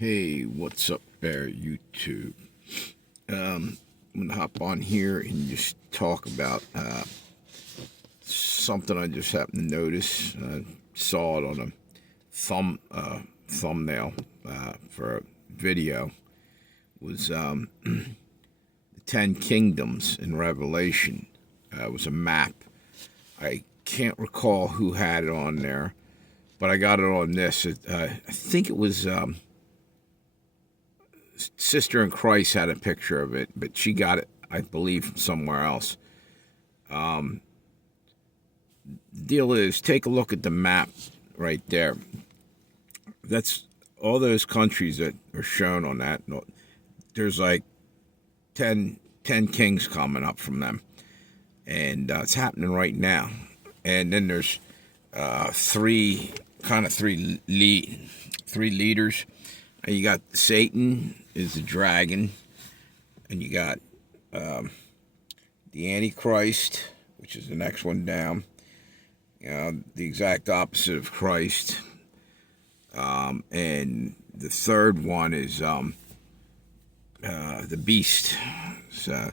Hey, what's up there, YouTube? I'm gonna hop on here and just talk about something I just happened to notice. Saw it on a thumbnail for a video. It was the Ten Kingdoms in Revelation. It was a map. I can't recall who had it on there, but I got it on this. I think it was. Sister in Christ had a picture of it, but she got it, I believe, from somewhere else. Deal is, take a look at the map right there. That's all those countries that are shown on that. There's like 10 kings coming up from them, and it's happening right now. And then there's three leaders. And you got Satan is the dragon, and you got the Antichrist, which is the next one down. The exact opposite of Christ. And the third one is the beast. So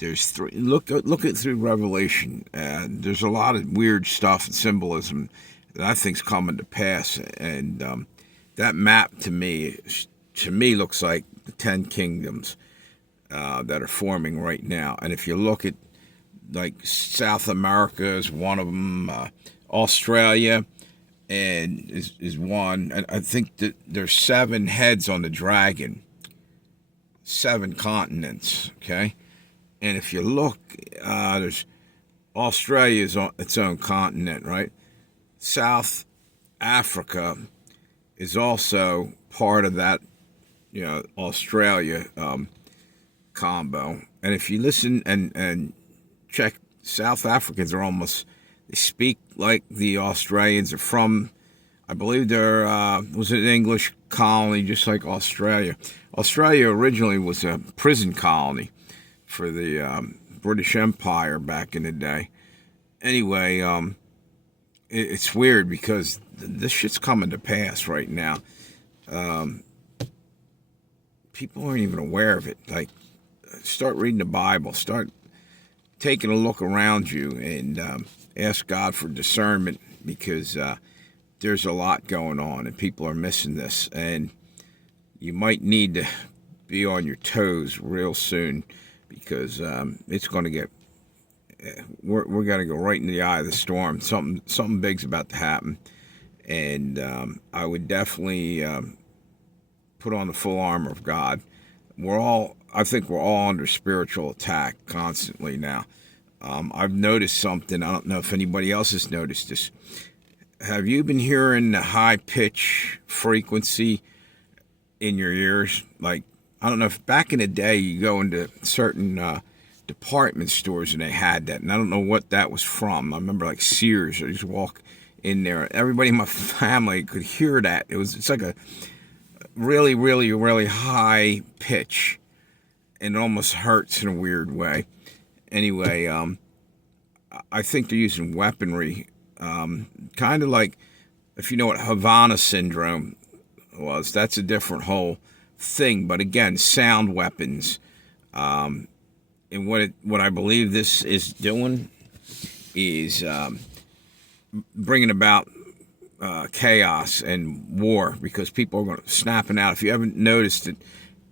there's three. Look at through Revelation. There's a lot of weird stuff and symbolism that I think's coming to pass, and that map to me looks like the 10 kingdoms that are forming right now. And if you look at, like, South America is one of them, Australia and is one. And I think that there's 7 heads on the dragon, 7 continents, okay? And if you look, there's Australia is on its own continent, right? South Africa is also part of that, Australia combo. And if you listen and check, South Africans are they speak like the Australians. Are from, I believe they're, was an English colony just like Australia. Australia originally was a prison colony for the British Empire back in the day. Anyway, it's weird because this shit's coming to pass right now. People aren't even aware of it. Like, start reading the Bible. Start taking a look around you and ask God for discernment, because there's a lot going on and people are missing this. And you might need to be on your toes real soon, because it's going to get... We're going to go right in the eye of the storm. Something big's about to happen. And I would definitely put on the full armor of God. I think we're all under spiritual attack constantly now. I've noticed something. I don't know if anybody else has noticed this. Have you been hearing the high pitch frequency in your ears? Like, I don't know if back in the day you go into certain department stores and they had that, and I don't know what that was from. I remember, like, Sears. I used to walk in there. Everybody in my family could hear that. It's like a really, really, really high pitch, and it almost hurts in a weird way. Anyway, I think they're using weaponry, kind of like, if you know what Havana syndrome was, that's a different whole thing. But again, sound weapons. And what I believe this is doing is bringing about chaos and war, because people are going to snapping out. If you haven't noticed it,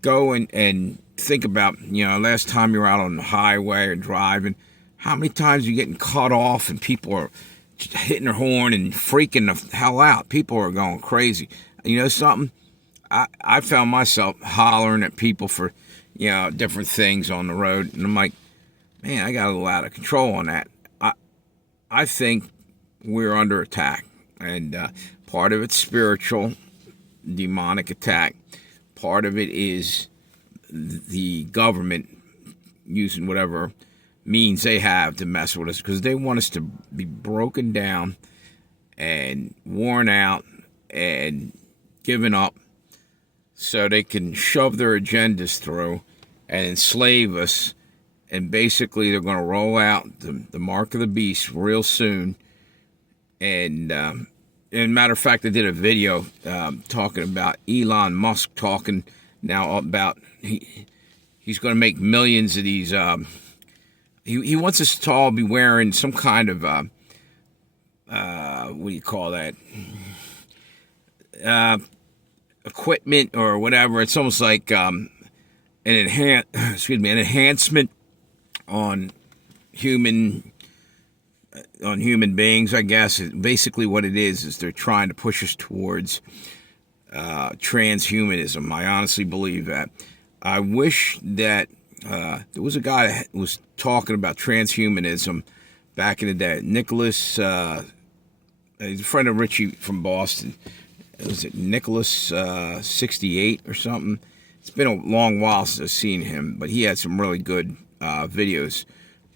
go and think about, last time you were out on the highway or driving, how many times you're getting cut off and people are hitting their horn and freaking the hell out. People are going crazy. You know something? I found myself hollering at people for, different things on the road, and I'm like, man, I got a little out of control on that. I think we're under attack, and part of it's spiritual, demonic attack. Part of it is the government using whatever means they have to mess with us, because they want us to be broken down and worn out and given up, so they can shove their agendas through and enslave us. And basically they're going to roll out the mark of the beast real soon. And And matter of fact, I did a video talking about Elon Musk talking now about he's going to make millions of these. He wants us to all be wearing some kind of what do you call that? Equipment or whatever. It's almost like an enhancement on human beings, I guess. Basically what it is they're trying to push us towards transhumanism. I honestly believe that. I wish that there was a guy that was talking about transhumanism back in the day. Nicholas, he's a friend of Richie from Boston. Was it Nicholas 68 or something? It's been a long while since I've seen him, but he had some really good videos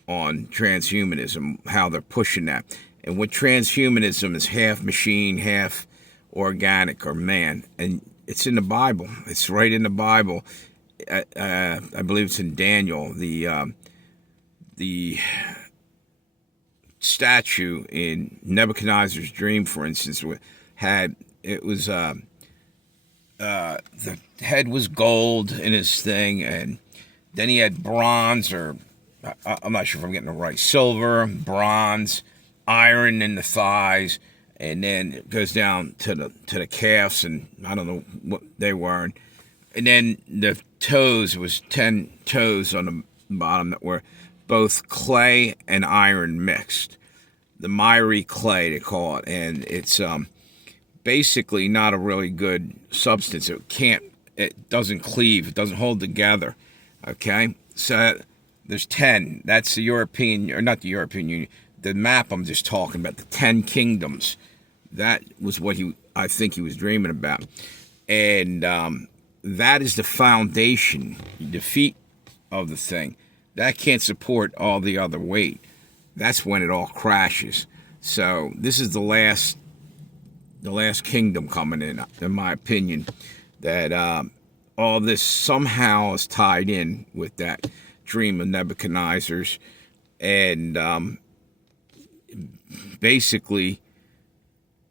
on transhumanism, how they're pushing that. And what transhumanism is, half machine, half organic or man. And it's in the Bible. It's right in the Bible. I believe it's in Daniel. The statue in Nebuchadnezzar's dream, for instance, had... It was the head was gold in his thing, and then he had bronze, or I'm not sure if I'm getting it right, silver, bronze, iron in the thighs, and then it goes down to the calves, and I don't know what they were, and then the toes was 10 toes on the bottom that were both clay and iron mixed, the miry clay they call it, and it's basically not a really good substance. It doesn't cleave, it doesn't hold together. Okay, so there's 10. That's the European, or not the European Union, the map I'm just talking about, the 10 kingdoms. That was what I think he was dreaming about. And that is the foundation, the feet of the thing. That can't support all the other weight. That's when it all crashes. So this is the last kingdom coming in my opinion, that all this somehow is tied in with that dream of Nebuchadnezzar's. And basically,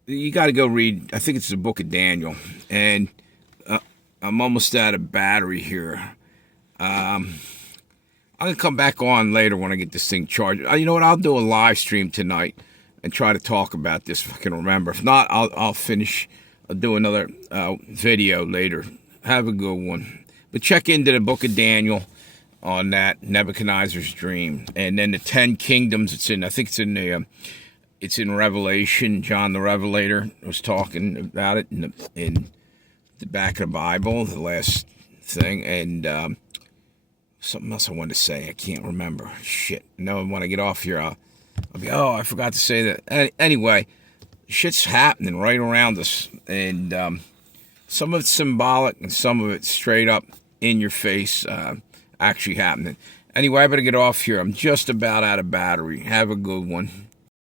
you got to go read, I think it's the book of Daniel. And I'm almost out of battery here. I'm going to come back on later when I get this thing charged. You know what? I'll do a live stream tonight and try to talk about this if I can remember. If not, I'll do another video later. Have a good one. But check into the book of Daniel on that Nebuchadnezzar's dream, and then the 10 kingdoms. I think it's in Revelation. John the Revelator was talking about it in the back of the Bible, the last thing, and something else I wanted to say. I can't remember. Shit. No, when I get off here, I'll be, I forgot to say that. Anyway, shit's happening right around us, and some of it's symbolic and some of it's straight up in your face actually happening. Anyway, I better get off here. I'm just about out of battery. Have a good one.